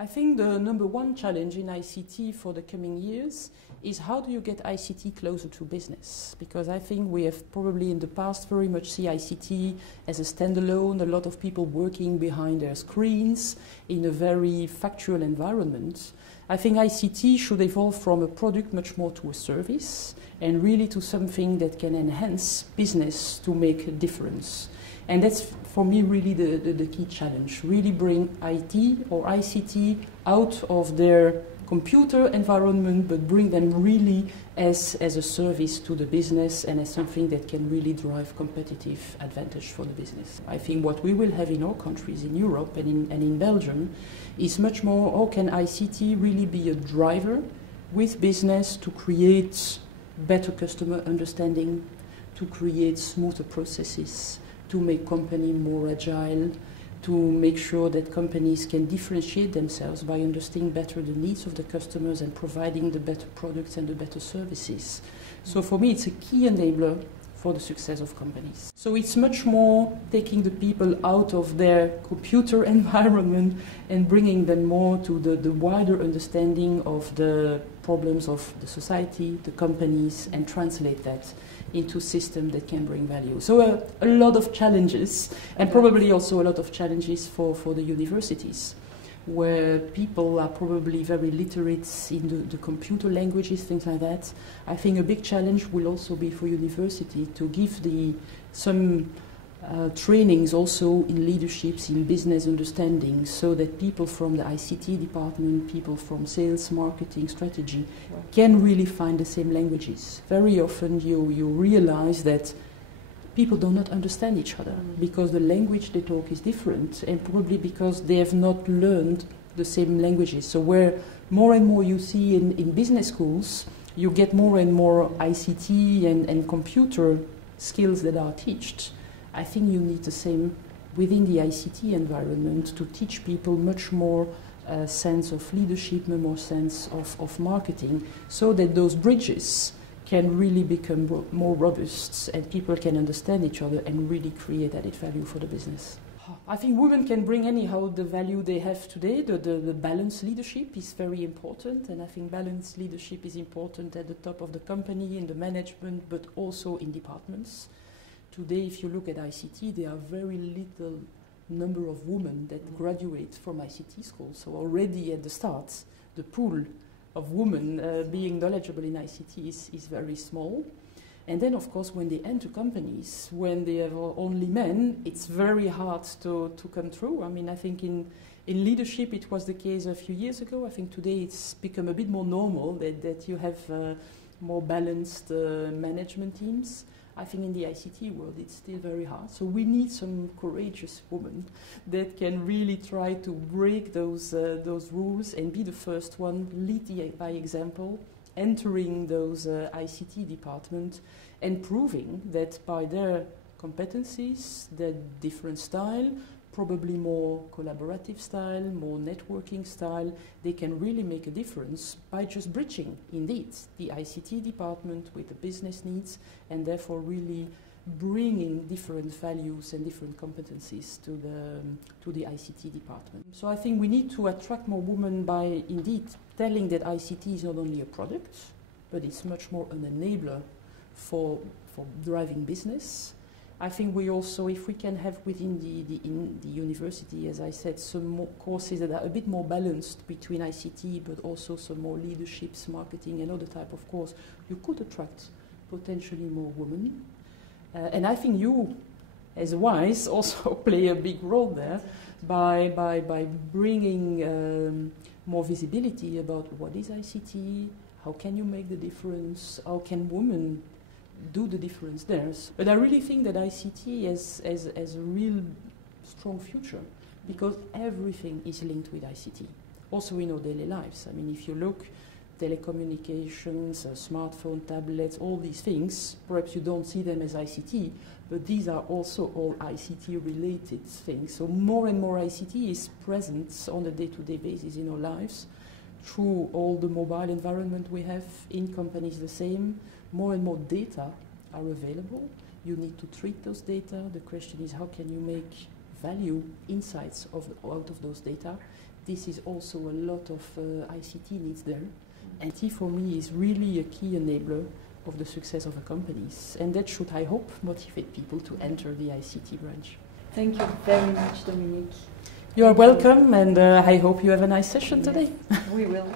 I think the number one challenge in ICT for the coming years is how do you get ICT closer to business? Because I think we have probably in the past very much see ICT as a standalone, a lot of people working behind their screens in a very factual environment. I think ICT should evolve from a product much more to a service and really to something that can enhance business to make a difference. And that's, for me, really the key challenge. Really bring IT or ICT out of their computer environment, but bring them really as a service to the business and as something that can really drive competitive advantage for the business. I think what we will have in our countries, in Europe and in Belgium, is much more, how can ICT really be a driver with business to create better customer understanding, to create smoother processes, to make companies more agile, to make sure that companies can differentiate themselves by understanding better the needs of the customers and providing the better products and the better services. So for me, it's a key enabler for the success of companies. So it's much more taking the people out of their computer environment and bringing them more to the wider understanding of the problems of the society, the companies, and translate that into a system that can bring value. So a lot of challenges, and probably also a lot of challenges for the universities, where people are probably very literate in the computer languages, things like that. I think a big challenge will also be for university to give some trainings also in leaderships, in business understanding, so that people from the ICT department, people from sales, marketing, strategy, can really find the same languages. Very often you realize that people do not understand each other because the language they talk is different, and probably because they have not learned the same languages. So where more and more you see in business schools, you get more and more ICT and computer skills that are taught. I think you need the same within the ICT environment to teach people much more sense of leadership, more sense of marketing, so that those bridges can really become more robust and people can understand each other and really create added value for the business. I think women can bring anyhow the value they have today. The balanced leadership is very important, and I think balanced leadership is important at the top of the company, in the management, but also in departments. Today, if you look at ICT, there are very little number of women that graduate from ICT schools. So already at the start, the pool of women being knowledgeable in ICT is very small. And then, of course, when they enter companies, when they have only men, it's very hard to come through. I mean, I think in leadership it was the case a few years ago. I think today it's become a bit more normal that you have more balanced management teams. I think in the ICT world it's still very hard. So we need some courageous women that can really try to break those rules and be the first one, lead by example, entering those ICT departments and proving that by their competencies, their different style, probably more collaborative style, more networking style, they can really make a difference by just bridging, indeed, the ICT department with the business needs, and therefore really bringing different values and different competencies to the ICT department. So I think we need to attract more women by, indeed, telling that ICT is not only a product, but it's much more an enabler for driving business. I think we also, if we can have within the university, as I said, some more courses that are a bit more balanced between ICT, but also some more leaderships, marketing, and other type of course, you could attract potentially more women. And I think you, as WISE, also play a big role there by bringing more visibility about what is ICT, how can you make the difference, how can women do the difference there. But I really think that ICT has a real strong future because everything is linked with ICT, also in our daily lives. I mean, if you look, telecommunications, smartphone, tablets, all these things, perhaps you don't see them as ICT, but these are also all ICT-related things. So more and more ICT is present on a day-to-day basis in our lives through all the mobile environment we have, in companies the same. More and more data are available. You need to treat those data. The question is, how can you make value, insights out of those data? this is also a lot of ICT needs there. And IT for me is really a key enabler of the success of a companies. And that should, I hope, motivate people to enter the ICT branch. Thank you very much, Dominique. You are welcome, and I hope you have a nice session today. We will.